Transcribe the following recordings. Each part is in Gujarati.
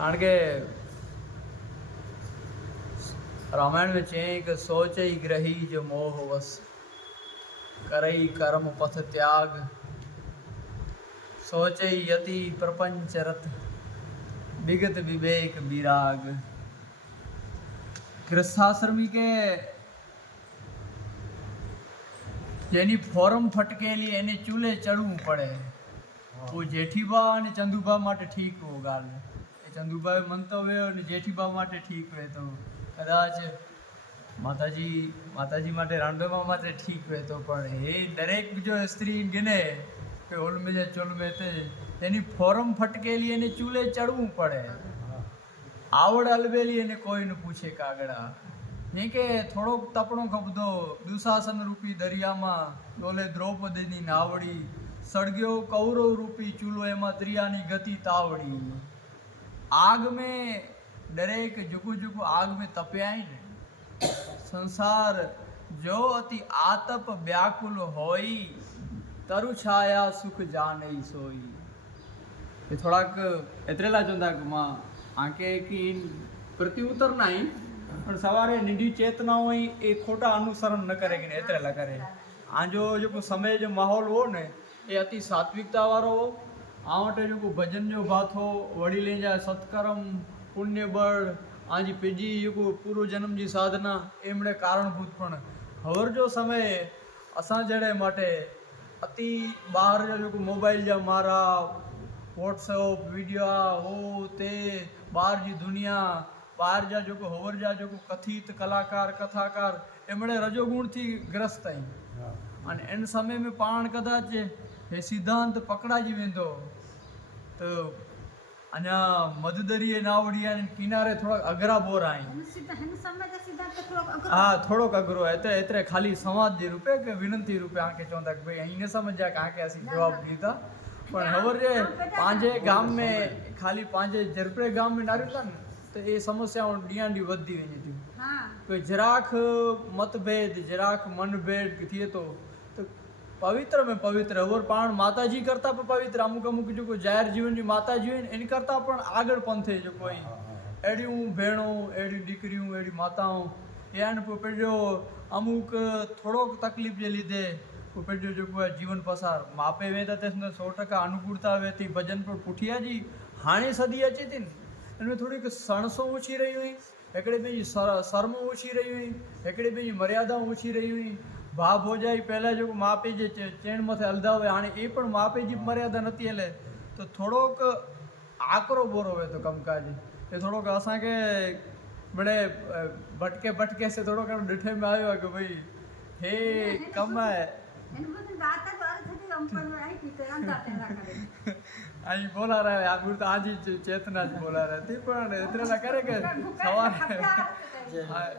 કારણ કે રામાયણ ਵਿੱਚ એક સોચ ગ્રહી જ મોહ વસ કરઈ કર્મ પથ ત્યાગ સોચે યતિ પ્રપંચરથ વિગત વિવેક વિરાગ ગ્રસ્થાશ્રમી કે જેની ફોરમ ફટકેલી એને ચૂલે ચડવું પડે. જેઠીબા અને ચંદુબા માટે ઠીક હોગાલ. ચંદુભાઈ મંતવ્ય અને જેઠીબા માટે ઠીક રહેતો કદાચ માતાજી માતાજી માટે રાણબેમા માટે ઠીક રહેતો પણ એ દરેક જો સ્ત્રી ગિને કે ઓલમે જે ચોલમે તે, તેની ફોરમ ફટકેલી એને ચૂલે ચડવું પડે. આવડ અલબેલી એને કોઈને પૂછે કાગડા. નહીં કે થોડોક તપણો ખબદો દુશાસન રૂપી દરિયામાં ડોલે દ્રૌપદીની નાવડી, સળગ્યો કૌરવ રૂપી ચૂલો એમાં ત્રિયાની ગતિ તાવડી. આગ મેં દરેક જુગુ જુગુ આગ મેં તપ્યાય ને સંસાર જો અતિ આતપ વ્યાકુલ હોય તરુ છાયા સુખ જાનઈ સોઈ એ થોડાક એતરેલા ચંદાક માં આંકે કી પ્રતિ ઉતર નહીં પણ સવારે નિંડી ચેતના હોય એ ખોટા અનુસરણ ન કરે કે એતરેલા કરે આ જો જો કોઈ સમય जो माहौल हो ने એ અતિ સાત્વિકતા ಆವಟೆ ಜೋಕು ಭಜನ್ ಜೋ ಬಾಥೋ ವಡಿಲೆ ಜಾ ಸತ್ಕರ್ಮ પુણ્ય બળ આજી પેજી યુગુ પૂરો જન્મ જી સાધના એમણે કારણભૂત પણ. હવર જો સમયે અસાં જડે માટે અતિ બહાર જો યુગુ મોબાઈલ જા મારા વોટ્સઅપ વિડિયા હો તે બહાર જી દુનિયા બહાર જા જોકો હવર જા જોકો કથિત કલાકાર કથાકાર એમણે રજોગુણથી ગ્રસ્ત થઈ અને એન સમયે મેં પાણ કદાચ એ સિદ્ધાંત પકડાજી વેંદો તો અને મધુદરીએ નાવડી અને કિનારે થોડોક અઘરા બોર આઈ હા થોડોક અઘરો હે તો એતરે ખાલી સમાજ જે રૂપે કે વિનંતી રૂપે આંકે ચોંદા કે ભાઈ અહીં ને સમજ્યા કે આંકે અસી જવાબ દીધા. પણ હવે રે પાંજે ગામ મેં ખાલી પાંજે જરપે ગામ મેં નાર્યું ને તો એ સમસ્યાઓ ડીઆ ડી વધી વञे थी તો જરાક મતભેદ જરાક મનભેદ थिए તો પવિત્ર મેં પવિત્ર. ઓર પણ માતાજી કરતાં પણ પવિત્ર. અમુક અમુક જો કોઈ જાહેર જીવનની માતાજી હોય ને એની કરતાં પણ આગળ પંથે જો કોઈ. એડી હું ભેણો એડી દીકરીઓ એડી માતાઓ. એને પેડ્યો અમુક થોડોક તકલીફ જે લીધે પેડ્યો જો કોઈ જીવન પસાર માપે વેતા તેમને સો ટકા અનુકૂળતા વેતી ભજન પર પુઠિયાજી હાણી સદી અચી હતી ને એમને થોડીક સણસો ઓછી રહી હોય. हिकिड़े ॿिए जी सर शर्म ओछी रही हुई हिकिड़े ॿिए जी मर्यादाऊं ओछी रही हुई ભા ભોજાઈ પહેલાં જો માપી જે ચેણમાંથી અલધાવે આણે એ પણ માપી જે મર્યાદા નથી એટલે તો થોડોક આકરો બોરો હોય તો કમકાજી. એ થોડોક અસાંखे મને ભટકે ભટકે છે થોડોક એમ ડીઠે મેં આવ્યો કે ભાઈ હે કમાય. અહીં બોલારા આ તો આજી જ ચેતના જ બોલારા હતી પણ એત્રેલા કરે કે સવારે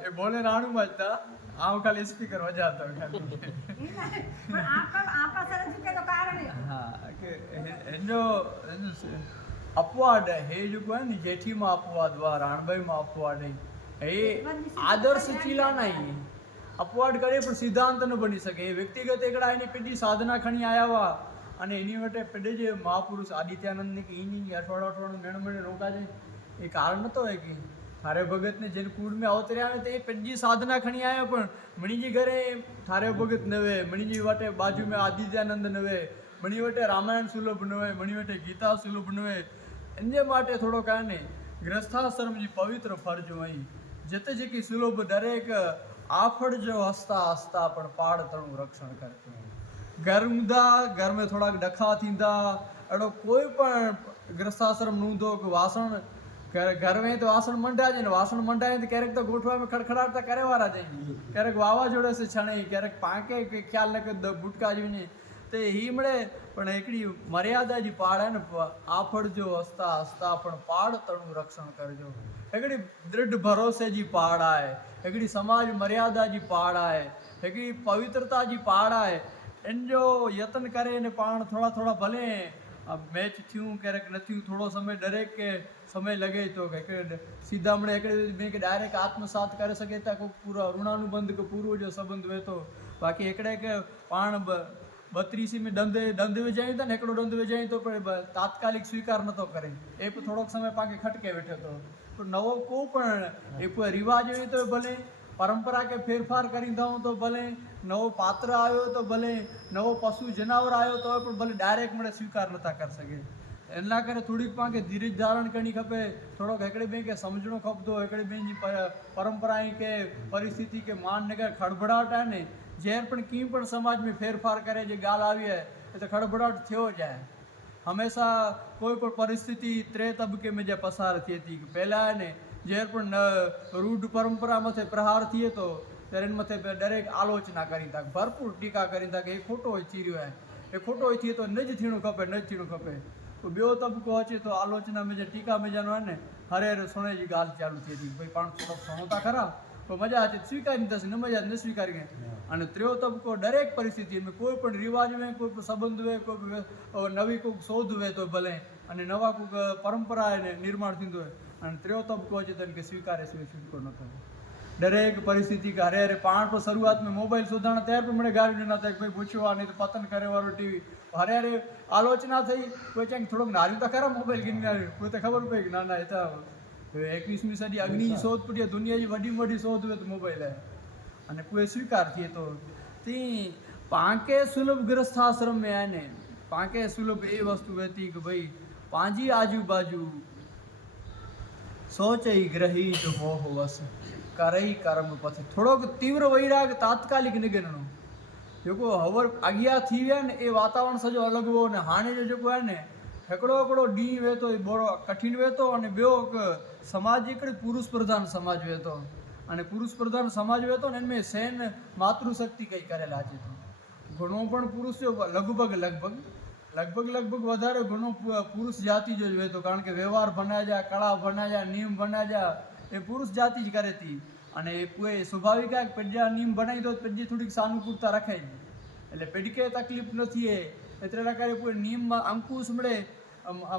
એ બોલે રાણું માં હતા આમ ખાલી. સ્પીકર વજા હતો હા કે એનો અપવાદ હે જુગવા ને જેઠીમાં અપવાદ વા રાણભાઈમાં અપવાદ એ આદર્શ ચીલા નહીં. અપવાદ કરે પણ સિદ્ધાંત ન બની શકે. વ્યક્તિગત એકડા એની પેઢી સાધના ખણી આયા અને એની માટે પેલે જે મહાપુરુષ આદિત્યાનંદની કે એની અઠવાડ અઠવાડિયું મેણ મેળે રોકા છે, એ કારણ નતો હોય કે થારે ભગતને જેને કુળ મેં અવતર્યા ને તે પેઢી સાધના ખણી આવ્યા પણ મણીજી ઘરે થારે ભગત નવે મણીજી વાટે બાજુ મેં આદિત્યાનંદ નવે મણી વટે રામાયણ સુલભ નવે મણી વટે ગીતા સુલભ નવે એને માટે થોડો કાને ગ્રસ્થાશ્રમજી પવિત્ર ફરજ હોય જેતે કે સુલભ દરેક આફડ જો હસતા હસતા પણ પાડ તણું રક્ષણ કરતું घर हूंदा घर में थोरा ॾखा थींदा अहिड़ो कोई पण गृहस्थाश्रम न हूंदो वासण घर घर में त वासण बासण मंडाइजनि वासण मंडाइनि त कहिड़े त ॻोठ में खड़खड़ाट त करे वारा अथई कहिड़े वावा वावाजोड़े से छणे कहिड़े पाण खे ख़्यालु न कयो कंदो भुटकाइजी वञे त हीअ मिड़े पण हिकिड़ी मर्यादा जी पाड़ आहे न आफड़ जो हस्ता हस्ता पण पाड़ तणू रक्षण करिजो हिकिड़ी दृढ़ भरोसे जी पाड़ आहे हिकिड़ी समाज मर्यादा जी पाड़ आहे हिकिड़ी पवित्रता जी पाड़ आहे એનો યતન કરે ને પણ થોડા થોડા ભલે. મેચ થયું, ક્યારેક ન થયું, થોડો સમય ડરે કે સમય લગે તો કે સીધા હમણાં એકડે મેં કે ડાયરેક્ટ આત્મસાત કરી શકે ત્યાં કોઈ પૂરો ઋણાનુબંધ કે પૂરો જો સંબંધ હોય તો બાકી એકડે કે પાણ બત્રીસી મેં દંદે દંદ વેચાઈ તો ને એકડો દંદ વેચાઈ તો પણ તાત્કાલિક સ્વીકાર નહોતો કરે. એ થોડોક સમય પાકે ખટકે બેઠો હતો પણ નવો કોઈ પણ, એ રિવાજ હોય તો ભલે પરંપરા કે ફેરફાર કરી દઉં તો ભલે નવો પાત્ર આવ્યો તો ભલે નવો પશુ જનાવર આવ્યો તો પણ ભલે ડાયરેક્ટ મને સ્વીકાર નહોતા કરી શકે. એના કરે થોડીક પાંખે ધીરજ ધારણ કરવી ખપે, થોડોક હેકડે બેન કે સમજણો ખપતો હેકડે બેનની પરંપરા કે પરિસ્થિતિ કે માનનગર ખડભડાટ આવે ને, ઝેર પણ કીમ પણ સમાજમાં ફેરફાર કરે જે ગાલ આવી એ તો ખડભડાટ થયો જાય. હંમેશા કોઈ પણ પરિસ્થિતિ ત્રે તબકે મેં જે પસાર થઈ હતી પહેલાં ને જ્યારે પણ રૂઢ પરંપરામાંથી પ્રહાર થઈએ તો ત્યારે એમાંથી દરેક આલોચના કરી થાક ભરપૂર ટીકા કરી થાક એ ખોટો હોય ચીર્યો એ ખોટો હોય થઈએ તો ન જ થીણું ખપે ન જ થીણું ખપે. તો બેવો તબકો હશે તો આલોચના મેં જે ટીકા મેજાનો હોય ને હરે હરે સોનેજી ગાલ ચાલુ થઈ હતી ભાઈ પણ થોડોક સોનોતા ખરા? તો મજા હતી સ્વીકારી થશે ન મજા ન સ્વીકારી અને ત્રીજો તબકો દરેક પરિસ્થિતિ એમાં કોઈ પણ રિવાજ હોય કોઈ પણ સંબંધ હોય કોઈ નવી કોઈક શોધ હોય તો ભલે. અને નવા કોઈક પરંપરા નિર્માણ થતું હોય. અને ત્રીજો તબકો છે તરીકે સ્વીકારે છે છૂટકો ન કરવો દરેક પરિસ્થિતિ ઘરે અરે પાણ પર શરૂઆતમાં મોબાઈલ સુધારણા ત્યારે પણ મને ગાડી ના થાય કોઈ પૂછ્યો આ નહીં તો પતન કરે વાળો ટીવી અરે અરે આલોચના થઈ. કોઈ ક્યાંક થોડોક નાર્યું તો ખરા મોબાઈલ ગીન નાર્યું કોઈ તો ખબર પડી ના ના એ તો એકવીસમી સદી અગ્નિ શોધ પડી દુનિયાની વડી મોટી શોધ હોય તો મોબાઈલ અને કોઈ સ્વીકાર થઈએ તો. તે પાંકે સુલભ ગ્રસ્થાશ્રમ મેં આને પાંકે સુલભ એ વસ્તુ હતી કે ભાઈ પાંજી આજુબાજુ સોચઈ ગ્રહીત મોહ વસ કરઈ કર્મ પથ. થોડોક તીવ્ર વૈરાગ તાત્કાલિક નિગનનો. જોકો હવર આગિયા થઈ ગયા ને એ વાતાવરણ સજો અલગ હો ને હાણે જો જોકો ને, હેકડો હેકડો ડી વેતો એ બોરો કઠિન વેતો અને ॿियो સમાજ હિકડી પુરુષ પ્રધાન સમાજ વેતો અને પુરુષ પ્રધાન સમાજ વેતો ને એમાં સેન માતૃશક્તિ કંઈ કરેલા છે ઘણો પણ પુરુષ લગભગ લગભગ લગભગ લગભગ વધારે ઘણો પુરુષ જાતિ જ હોય તો, કારણ કે વ્યવહાર ભણાયા કળા ભણાયા નિયમ ભણાયા એ પુરુષ જાતિ જ કરે હતી અને એ કોઈ સ્વાભાવિક આ પેઢિયા નિયમ બનાવી દો પેઢી થોડીક સાનુકૂળતા રાખે જ એટલે પેઢીકે તકલીફ નથી એ. એટલે કરે કોઈ નિયમમાં અંકુશ મળે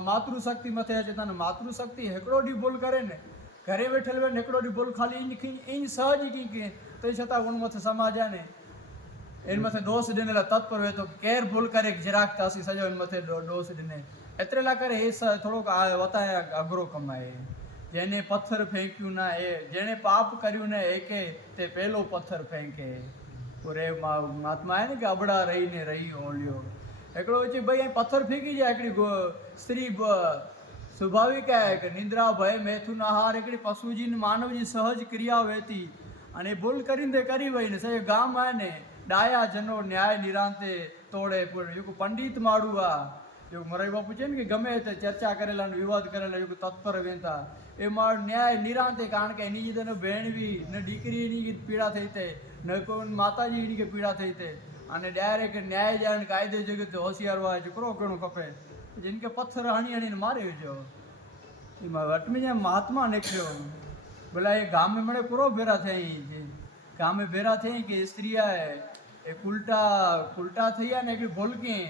માતૃશક્તિ મથે છે તને માતૃશક્તિ હેકડો બોલ કરે ને. ઘરે બેઠેલ હોય ને હેકડો ડી બોલ ખાલી એની સહજ કંઈક તો છતાં ઉણ મથે ಏನ್ ಮತ್ತೆ ದೋಸೆದಿನೆಲ್ಲ ತತ್ಪರ ಇತ್ತು ಕೇರ್ಫುಲ್ ಕರೆ ಜಿರಾಕ್ ತಾಸಿ ಸಜೋ ಏನ್ ಮತ್ತೆ ದೋಸೆದಿನೆ ಎತ್ರೆಲ್ಲ કરે એ થોડોક વતાય અઘરો કમાય. જેને પથ્થર ફેંક્યું ના એ જેણે પાપ કર્યું ને એકે તે પહેલો પથ્થર ફેંકે. ઓરે મહાત્મા હે ને કે અબડા રહીને રહી ઓલ્યો. એકડો છે, ભાઈ, અહીં પથ્થર ફેંકી જાય એકડી સ્ત્રી સ્વાભાવિક હે કે નિદ્રા, ભય, મેથુન, આહાર એકડી પશુજીને માનવજી સહજ ક્રિયા વહેતી. અને ભૂલ કરીને તે કરી વહીને સજે ગામ આવે ને ડાયા જનો ન્યાય નિરાંતે તોડે પૂર્ણ. યુગ પંડિત માડુઆ યુગ મરાઈ બાપુ છે ને કે ગમે તે ચર્ચા કરેલા અને વિવાદ કરેલા યુગ તત્પર વેતા એ માળ ન્યાય નિરાંતે, કારણ કે એની જીદ ભેણવી, ને દીકરીની પીડા થઈ તે, ને કોઈ માતાજીની કે પીડા થઈ તે, અને ડાયરેક્ટ ન્યાય જાય કાયદે જગત હોશિયાર હોય છોકરો ઘણું ખપે જેને કે પથ્થર હણી હણીને મારી જો એમાં વટમી જેમ મહાત્મા નીકળ્યો ભલા એ ગામે મળે પૂરો ભેરા થઈ. ગામે ભેરા થઈ કે સ્ત્રીયાએ એ એક ઉલટા થઈ થયા ને એકલી ભોલકી.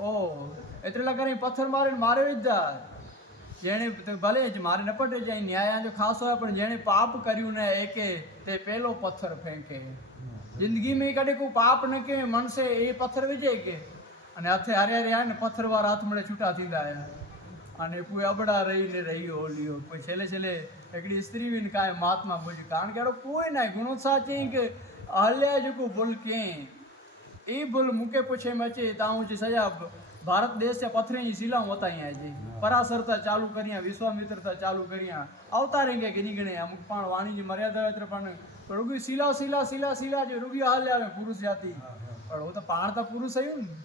ઓ એટલા કરી પથ્થર મારીને મારે જ જા. જેણે ભલે જ મારે નપટે જાય, ન્યાય જો ખાસ હોય, પણ જેણે પાપ કર્યું ને એકે તે પહેલો પથ્થર ફેંકે. જિંદગીમાં કદી કોઈ પાપ ન કે મનસે એ પથ્થર વિજે કે. અને હાથે હારે હારે આને પથ્થરવાર હાથ મળે છૂટા થઈ આયા. અને કોઈ અબડા રહીને રહ્યો હોલ્યો કોઈ છેલ્લે છેલ્લે એકડી સ્ત્રી વિન કાંઈ મહાત્મા બોલ્યું કારણ કે કોઈ ના ગુણો સાચી કે छा चयईं की हलिया जेको भुल कयईं એ ભૂલ મૂકે પૂછે में अचे ताऊं जी सॼा भारत देश जा पत्थर जी शिलाऊं वताई आहे जी परासरता चालू करियां विश्वामित्रता चालू करियां अवतारेंगे गिनी गिणे અમુક પણ વાણી जी મર્યાદા એતરે પણ રૂગી શિલા શિલા શિલા શિલા જે રૂગી હાલ્યા આવે પુરુષ જાતિ પણ હું તો પાણ તો પુરુષ થયું ને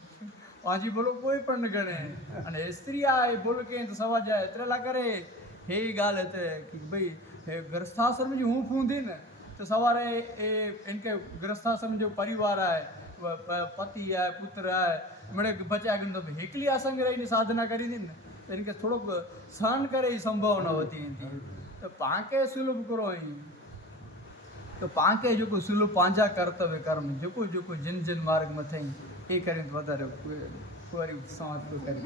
વાંજી બોલો કોઈ પણ ન ગણે અને એ સ્ત્રી આ એ બોલ કે તો સવા જાય એતરેલા કરે હે ગાલ હતે કે ભાઈ હે ગ્રસ્થાશ્રમ जी હું ફૂંધી ને તો સવારે એ એને કે ગ્રસ્થાશ્રમ જો પરિવાર આય પતિ આય, પુત્ર આય મને બચ્યા ગમ તમે એકલી આ સંગ રહીને સાધના કરી દીધી ને? એને કે થોડોક સહન કરે એ સંભાવના હતી એની તો પાંકે સુલભ કરો અહીં. તો પાંકે જોકો સુલભ પાંજા કર્તવ્ય કર્મ જોકો જોકો જન જન માર્ગમાં થઈ, એ કરીને વધારે કુંવારી સમાપ્ત કરી